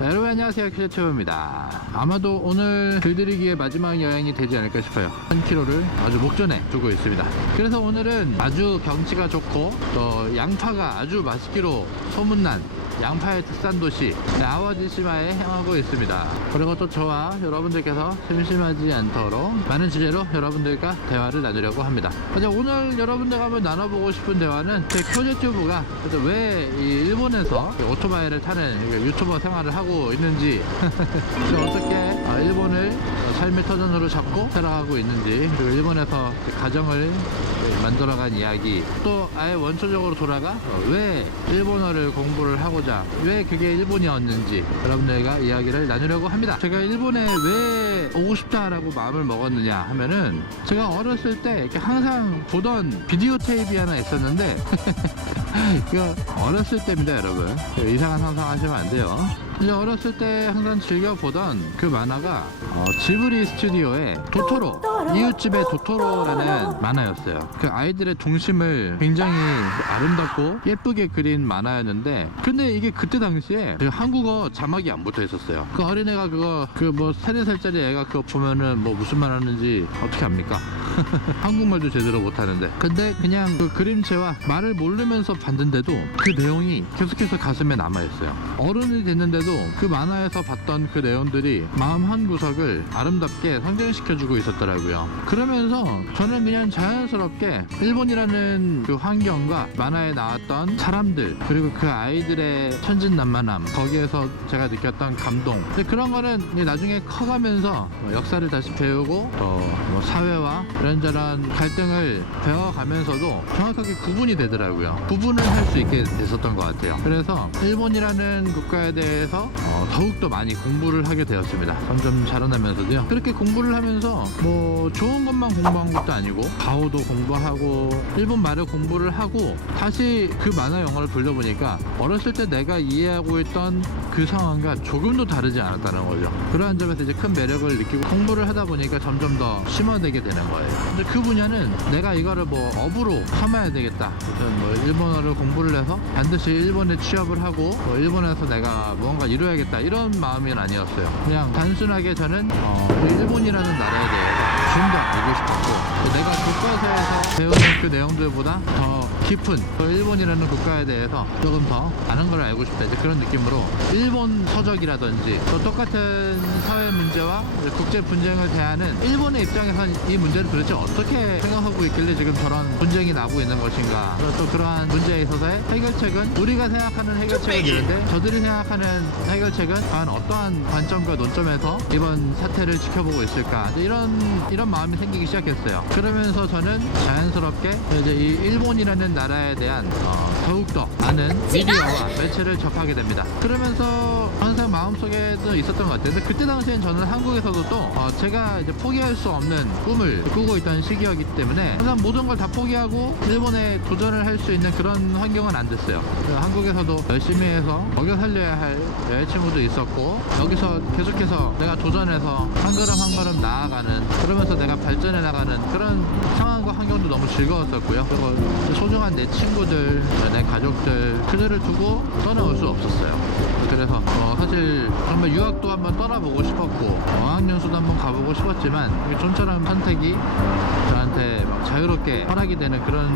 네, 여러분 안녕하세요, 킬레튜브입니다. 아마도 오늘 들드리기의 마지막 여행이 되지 않을까 싶어요. 10km를 아주 목전에 두고 있습니다. 그래서 오늘은 아주 경치가 좋고 또 양파가 아주 맛있기로 소문난 양파의 특산 도시 아와지시마에 향하고 있습니다. 그리고 또 저와 여러분들께서 심심하지 않도록 많은 주제로 여러분들과 대화를 나누려고 합니다. 오늘 여러분들과 한번 나눠보고 싶은 대화는 제 킬레튜브가 왜 이 일본에서 오토바이를 타는 유튜버 생활을 하고 있는지 어떻게 일본을 삶의 터전으로 잡고 살아가고 있는지, 그리고 일본에서 가정을 만들어간 이야기, 또 아예 원초적으로 돌아가 왜 일본어를 공부를 하고자, 왜 그게 일본이었는지 여러분들과 이야기를 나누려고 합니다. 제가 일본에 왜 오고 싶다라고 마음을 먹었느냐 하면은, 제가 어렸을 때 이렇게 항상 보던 비디오 테이프 하나 있었는데 이거 어렸을 때입니다, 여러분. 이상한 상상하시면 안 돼요. 이제 어렸을 때 항상 즐겨보던 그 만화가 지브리 스튜디오의 도토로, 이웃집의 도토로라는 만화였어요. 그 아이들의 동심을 굉장히 아름답고 예쁘게 그린 만화였는데, 근데 이게 그때 당시에 한국어 자막이 안 붙어 있었어요. 그 어린애가 그거 뭐 3-4살짜리 애가 그거 보면은 뭐 무슨 말 하는지 어떻게 합니까? 한국말도 제대로 못하는데. 근데 그냥 그 그림체와 말을 모르면서 봤는데도 그 내용이 계속해서 가슴에 남아있어요. 어른이 됐는데도 그 만화에서 봤던 그 내용들이 마음 한 구석을 아름답게 상징시켜주고 있었더라고요. 그러면서 저는 그냥 자연스럽게 일본이라는 그 환경과 만화에 나왔던 사람들, 그리고 그 아이들의 천진난만함, 거기에서 제가 느꼈던 감동, 근데 그런 거는 나중에 커가면서 역사를 다시 배우고 뭐 사회와 이런저런 갈등을 배워가면서도 정확하게 구분이 되더라고요. 구분을 할 수 있게 됐었던 것 같아요. 그래서 일본이라는 국가에 대해서 더욱더 많이 공부를 하게 되었습니다. 점점 자라나면서도요. 그렇게 공부를 하면서 뭐 좋은 것만 공부한 것도 아니고 가오도 공부하고 일본 말을 공부를 하고, 다시 그 만화 영화를 돌려보니까 어렸을 때 내가 이해하고 있던 그 상황과 조금도 다르지 않았다는 거죠. 그러한 점에서 이제 큰 매력을 느끼고 공부를 하다 보니까 점점 더 심화되게 되는 거예요. 근데 그 분야는 내가 이거를 뭐 업으로 삼아야 되겠다, 뭐 일본어를 공부를 해서 반드시 일본에 취업을 하고 뭐 일본에서 내가 뭔가 이루어야겠다, 이런 마음은 아니었어요. 그냥 단순하게 저는 일본이라는 나라에 대해서 좀 더 알고 싶었고, 내가 교과서에서 배우는 그 내용들보다 더 깊은 일본이라는 국가에 대해서 조금 더 아는 걸 알고 싶다, 이제 그런 느낌으로 일본 서적이라든지 또 똑같은 사회 문제와 국제 분쟁을 대하는 일본의 입장에서는 이 문제를 도대체 어떻게 생각하고 있길래 지금 저런 분쟁이 나고 있는 것인가, 또 그러한 문제에 있어서의 해결책은 우리가 생각하는 해결책은 이런데 저들이 생각하는 해결책은 과연 어떠한 관점과 논점에서 이번 사태를 지켜보고 있을까, 이런 마음이 생기기 시작했어요. 그러면서 저는 자연스럽게 이제 이 일본이라는 나라에 대한 더욱더 많은 미디어와 매체를 접하게 됩니다. 그러면서 항상 마음속에도 있었던 것 같아요. 근데 그때 당시엔 저는 한국에서도 또 제가 이제 포기할 수 없는 꿈을 꾸고 있던 시기였기 때문에 항상 모든 걸 다 포기하고 일본에 도전을 할 수 있는 그런 환경은 안 됐어요. 한국에서도 열심히 해서 먹여 살려야 할 여자친구도 있었고, 여기서 계속해서 내가 도전해서 한 걸음 한 걸음 나아가는, 그러면서 내가 발전해 나가는 그런 상황과 환경도 너무 즐거웠었고요. 그리고 소중한 내 친구들, 내 가족들, 그들을 두고 떠나올 수 없었어요. 그래서 사실 정말 유학도 한번 떠나보고 싶었고 어학연수도 한번 가보고 싶었지만, 좀처럼 선택이 저한테 자유롭게 허락이 되는 그런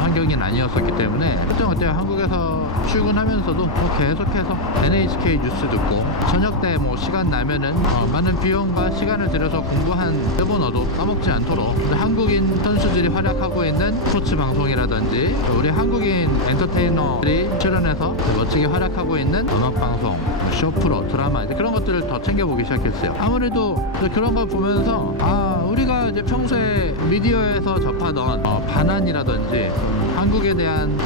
환경이 아니었었기 때문에, 그때 한국에서 출근하면서도 계속해서 NHK 뉴스 듣고, 저녁 때 뭐 시간 나면은 많은 비용과 시간을 들여서 공부한 일본어도 까먹지 않도록 한국인 선수들이 활약하고 있는 스포츠 방송이라든지 우리 한국인 엔터테이너들이 출연해서 멋지게 활약하고 있는 음악방송, 쇼프로, 드라마, 이제 그런 것들을 더 챙겨보기 시작했어요. 아무래도 그런 걸 보면서 우리가 이제 평소에 미디어에서 접하던 반환이라든지 한국에 대한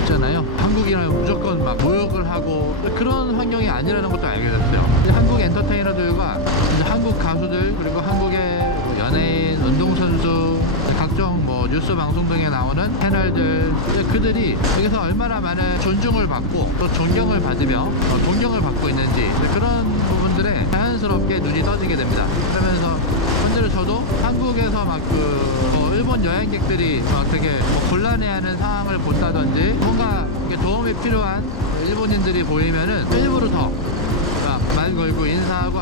있잖아요, 한국이라면 무조건 막 모욕을 하고 그런 환경이 아니라는 것도 알게 됐어요. 한국 엔터테이너들과 한국 가수들, 그리고 한국의 연예인, 운동선수, 각종 뭐 뉴스 방송 등에 나오는 채널들, 그들이 여기서 얼마나 많은 존중을 받고 또 존경을 받으며 동경을 받고 있는지, 그런 부분들에 자연스럽게 눈이 떠지게 됩니다. 그러면서 현재로 저도 한국에서 막 일본 여행객들이 막 되게 곤란해하는 상황을 본다든지, 뭔가 도움이 필요한 일본인들이 보이면은 일부러 더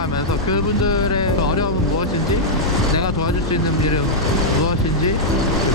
하면서 그분들의 어려움은 무엇인지, 내가 도와줄 수 있는 일은 무엇인지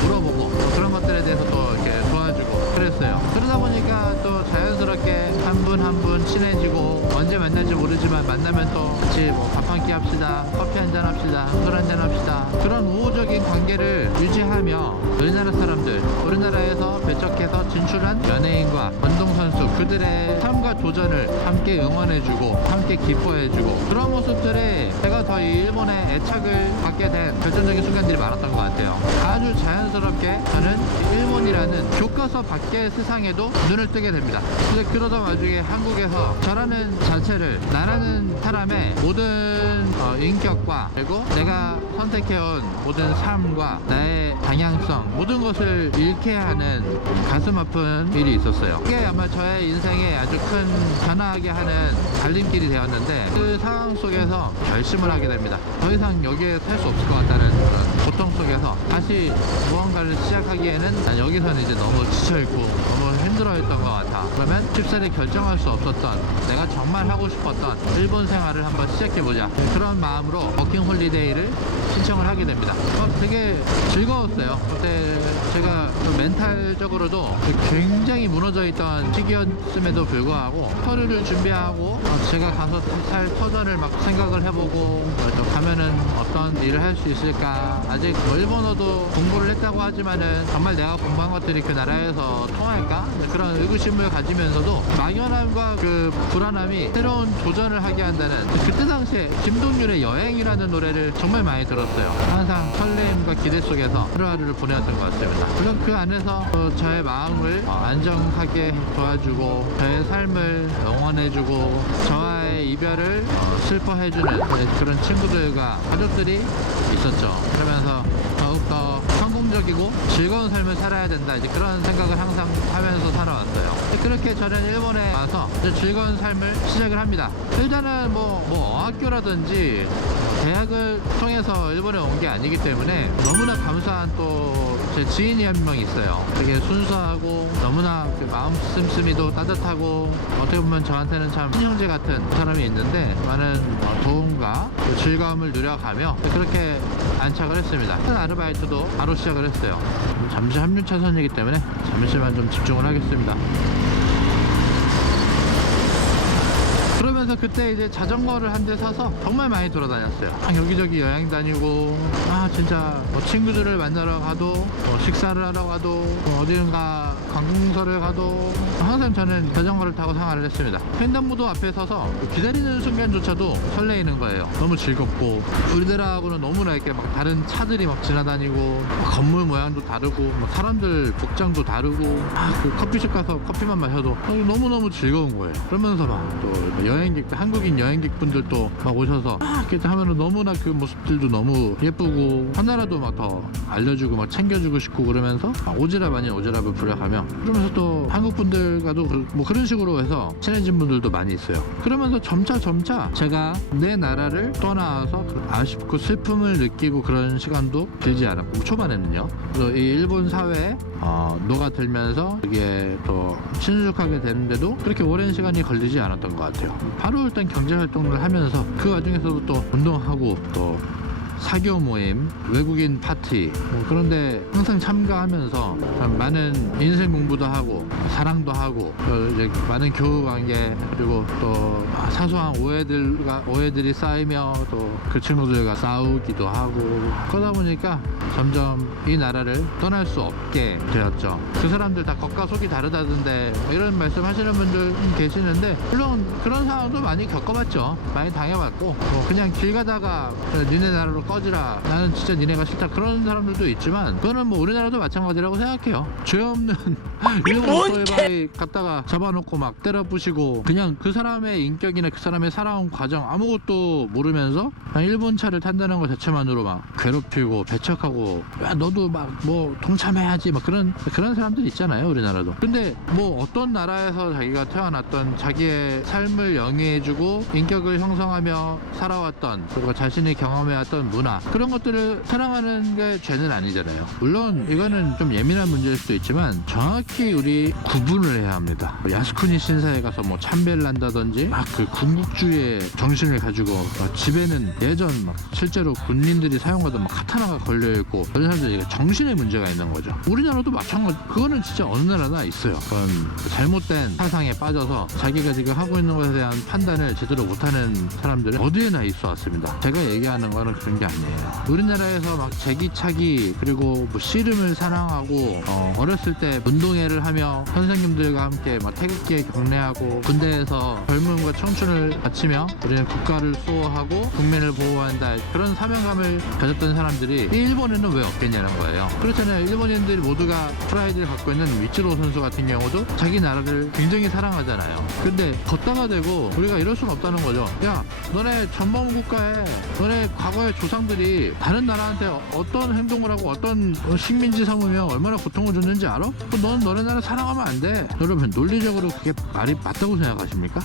물어보고 그런 것들에 대해서 또 이렇게 도와주고 그랬어요. 그러다 보니까 또 자연스럽게 한 분 한 분 친해지고, 언제 만날지 모르지만 만나면 또 같이 뭐 밥 한 끼 합시다, 커피 한잔 합시다, 술 한잔 합시다, 그런 우호적인 관계를 유지하며 우리나라 사람들, 우리나라에서 배척해서 진출한 연예인과 운동선수, 그들의 삶과 도전을 함께 응원해주고 함께 기뻐해주고, 그런 모습들에 제가 더 이 일본의 애착을 갖게 된 결정적인 순간들이 많았던 것 같아요. 아주 자연스럽게 저는 일본이라는 교과서 밖의 세상에도 눈을 뜨게 됩니다. 근데 그러던 와중에 한국에서 저라는 자체를, 나라는 사람의 모든 인격과, 그리고 내가 선택해온 모든 삶과 나의 방향성, 모든 것을 잃게 하는 가슴 아픈 일이 있었어요. 이게 아마 저의 인생에 아주 큰 변화하게 하는 갈림길이 되었는데, 그 상황 속에서 결심을 하게 됩니다. 더 이상 여기에 살 수 없을 것 같다는 그런 고통 속에서 다시 무언가를 시작하기에는 난 여기서는 이제 너무 지쳐있고 너무 힘들어했던 것 같아. 그러면 쉽사리 결정할 수 없었던, 내가 정말 하고 싶었던 일본 생활을 한번 시작해보자, 그런 마음으로 워킹 홀리데이를 신청을 하게 됩니다. 되게 즐거웠어요. 그때 제가 멘탈적으로도 굉장히 무너져 있던 시기였음에도 불구하고 서류를 준비하고 제가 가서 살 터전을 막 생각을 해보고, 또 가면은 어떤 일을 할 수 있을까, 아직 뭐 일본어도 공부를 했다고 하지만은 정말 내가 공부한 것들이 그 나라에서 통할까, 그런 의구심을 가지면서도 막연함과 그 불안함이 새로운 도전을 하게 한다는, 그때 당시에 김동률의 여행이라는 노래를 정말 많이 들었어요. 항상 설렘과 기대 속에서 하루하루를 보내었던 것 같습니다. 물론 그 안에서 저의 마음을 안정하게 도와주고, 저의 삶을 응원해주고, 저와의 이별을 슬퍼해주는 그런 친구들과 가족들이 있었죠. 그러면서 더욱더 성공적이고 즐거운 삶을 살아야 된다, 이제 그런 생각을 항상 하면서 살아왔어요. 그렇게 저는 일본에 와서 이제 즐거운 삶을 시작을 합니다. 일단은 뭐 어학교라든지 대학을 통해서 일본에 온 게 아니기 때문에 너무나 감사한 또 제 지인이 한 명 있어요. 되게 순수하고 너무나 그 마음 씀씀이도 따뜻하고, 어떻게 보면 저한테는 참 친형제 같은 사람이 있는데, 많은 도움과 즐거움을 누려가며 그렇게 안착을 했습니다. 아르바이트도 바로 시작을 했어요. 잠시 합류 차선이기 때문에 잠시만 좀 집중을 하겠습니다. 그러면서 그때 이제 자전거를 한 대 사서 정말 많이 돌아다녔어요. 여기저기 여행 다니고, 진짜 뭐 친구들을 만나러 가도, 식사를 하러 가도, 어디든가 관공서를 가도 항상 저는 자전거를 타고 생활을 했습니다. 횡단보도 앞에 서서 기다리는 순간조차도 설레이는 거예요. 너무 즐겁고, 우리나라하고는 너무나 이렇게 막 다른 차들이 막 지나다니고, 건물 모양도 다르고, 사람들 복장도 다르고, 그 커피숍 가서 커피만 마셔도 너무너무 즐거운 거예요. 그러면서 막 또 여행객들, 한국인 여행객분들도 막 오셔서 이렇게 하면은 너무나 그 모습들도 너무 예쁘고, 하나라도 막 더 알려주고 막 챙겨주고 싶고, 그러면서 오지랖 아닌 오지랖을 부려가며, 그러면서 또 한국 분들과도 뭐 그런 식으로 해서 친해진 분들도 많이 있어요. 그러면서 점차 제가 내 나라를 떠나와서 아쉽고 슬픔을 느끼고 그런 시간도 길지 않았고, 초반에는요. 그래서 이 일본 사회에 녹아들면서 그게 또 친숙하게 되는데도 그렇게 오랜 시간이 걸리지 않았던 것 같아요. 바로 일단 경제활동을 하면서 그 와중에서도 또 운동하고, 또 사교 모임, 외국인 파티, 그런데 항상 참가하면서 많은 인생 공부도 하고 사랑도 하고, 이제 많은 교우 관계, 그리고 또 사소한 오해들이 쌓이며 또 그 친구들과 싸우기도 하고, 그러다 보니까 점점 이 나라를 떠날 수 없게 되었죠. 그 사람들 다 겉과 속이 다르다던데 이런 말씀 하시는 분들 계시는데, 물론 그런 상황도 많이 겪어봤죠. 많이 당해봤고, 그냥 길 가다가 니네 나라로 꺼지라, 나는 진짜 니네가 싫다, 그런 사람들도 있지만, 그거는 뭐 우리나라도 마찬가지라고 생각해요. 죄 없는 일본 오토바이 갖다가 잡아놓고 막 때려 부시고, 그냥 그 사람의 인격이나 그 사람의 살아온 과정 아무것도 모르면서 그냥 일본 차를 탄다는 것 자체만으로 막 괴롭히고 배척하고, 야 너도 막 뭐 동참해야지, 막 그런 사람들 있잖아요, 우리나라도. 근데 뭐 어떤 나라에서 자기가 태어났던, 자기의 삶을 영위해주고 인격을 형성하며 살아왔던, 그리고 자신이 경험해왔던 문화 그런 것들을 사랑하는 게 죄는 아니잖아요. 물론 이거는 좀 예민한 문제일 수도 있지만 정확히 우리 구분을 해야 합니다. 야스쿠니 신사에 가서 뭐 참배를 한다든지 막 그 군국주의의 정신을 가지고 집에는 예전 막 실제로 군인들이 사용하던 막 카타나가 걸려있고 그런 사람들이 정신에 문제가 있는 거죠. 우리나라도 마찬가지. 그거는 진짜 어느 나라나 있어요. 그건 잘못된 사상에 빠져서 자기가 지금 하고 있는 것에 대한 판단을 제대로 못하는 사람들은 어디에나 있어 왔습니다. 제가 얘기하는 거는 그런 게 아니에요. 우리나라에서 막 제기차기 그리고 뭐 씨름을 사랑하고 어렸을 때 운동회를 하며 선생님들과 함께 막 태극기에 경례하고 군대에서 젊음과 청춘을 바치며 우리는 국가를 수호하고 국민을 보호한다 그런 사명감을 가졌던 사람들이 일본에는 왜 없겠냐는 거예요. 그렇잖아요. 일본인들 모두가 프라이드를 갖고 있는 위치로 선수 같은 경우도 자기 나라를 굉장히 사랑하잖아요. 근데 걷다가 대고 우리가 이럴 수는 없다는 거죠. 야, 너네 전범 국가에 너네 과거의 조상들이 다른 나라한테 어떤 행동을 하고 어떤 식민지 삼으며 얼마나 고통을 줬는지 알아? 넌 너네 나라 사랑하면 안 돼. 여러분 논리적으로 그게 말이 맞다고 생각하십니까?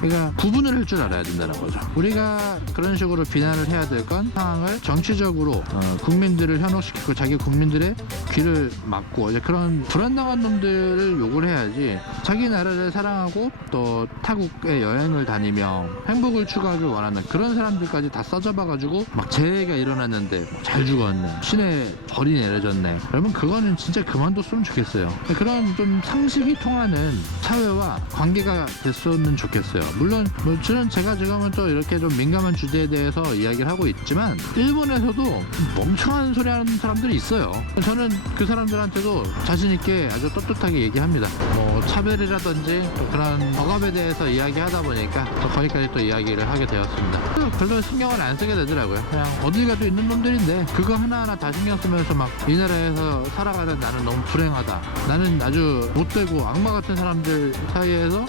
그러니까 구분을 할 줄 알아야 된다는 거죠. 우리가 그런 식으로 비난을 해야 될 건 상황을 정치적으로 국민들을 현혹시키고 자기 국민들의 귀를 막고 이제 그런 불안당한 놈들을 욕을 해야지 자기 나라를 사랑하고 또 타국에 여행을 다니며 행복을 추구하길 원하는 그런 사람들까지 다 써잡아가지고 막 재해가 일어났는데 잘 죽었네, 신의 벌이 내려졌네. 여러분 그거는 진짜 그만뒀으면 좋겠어요. 그런 좀 상식이 통하는 사회와 관계가 됐으면 좋겠어요. 물론 뭐 제가 지금은 또 이렇게 좀 민감한 주제에 대해서 이야기를 하고 있지만 일본에서도 멍청한 소리 하는 사람들이 있어요. 저는 그 사람들한테도 자신있게 아주 떳떳하게 얘기합니다. 뭐 차별이라든지 또 그런 억압에 대해서 이야기하다 보니까 또 거기까지 또 이야기를 하게 되었습니다. 별로 신경을 안 쓰게 되더라고요. 그냥 어딜 가도 있는 놈들인데 그거 하나하나 다 신경 쓰면서 막 이 나라에서 살아가는 나는 너무 불행하다, 나는 아주 못되고 악마 같은 사람들 사이에서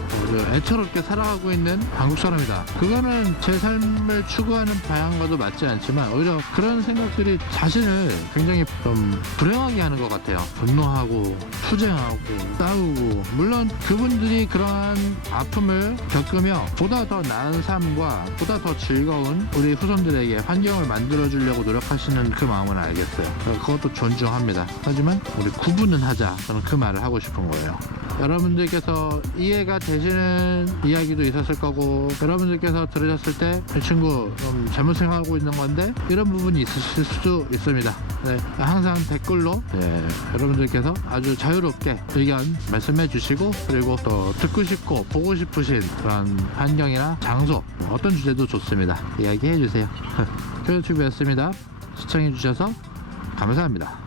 애처롭게 살아가고 있는 한국 사람이다. 그거는 제 삶을 추구하는 방향과도 맞지 않지만 오히려 그런 생각들이 자신을 굉장히 좀 불행하게 하는 것 같아요. 분노하고 투쟁하고 싸우고. 물론 그분들이 그러한 아픔을 겪으며 보다 더 나은 삶과 보다 더 즐거운 우리 후손들에게 환경을 만들어 주려고 노력하시는 그 마음은 알겠어요. 그것도 존중합니다. 하지만 우리 구분은 하자. 저는 그 말을 하고 싶은 거예요. 여러분들께서 이해가 되시는 이야기도 있었을 거고 여러분들께서 들으셨을 때 이 친구 좀 잘못 생각하고 있는 건데 이런 부분이 있으실 수도 있습니다. 네, 항상 댓글로 여러분들께서 아주 자유롭게 의견 말씀해 주시고 그리고 또 듣고 싶고 보고 싶으신 그런 환경이나 장소 어떤 주제도 좋습니다. 이야기해 주세요. 교육TV였습니다. 시청해 주셔서 감사합니다.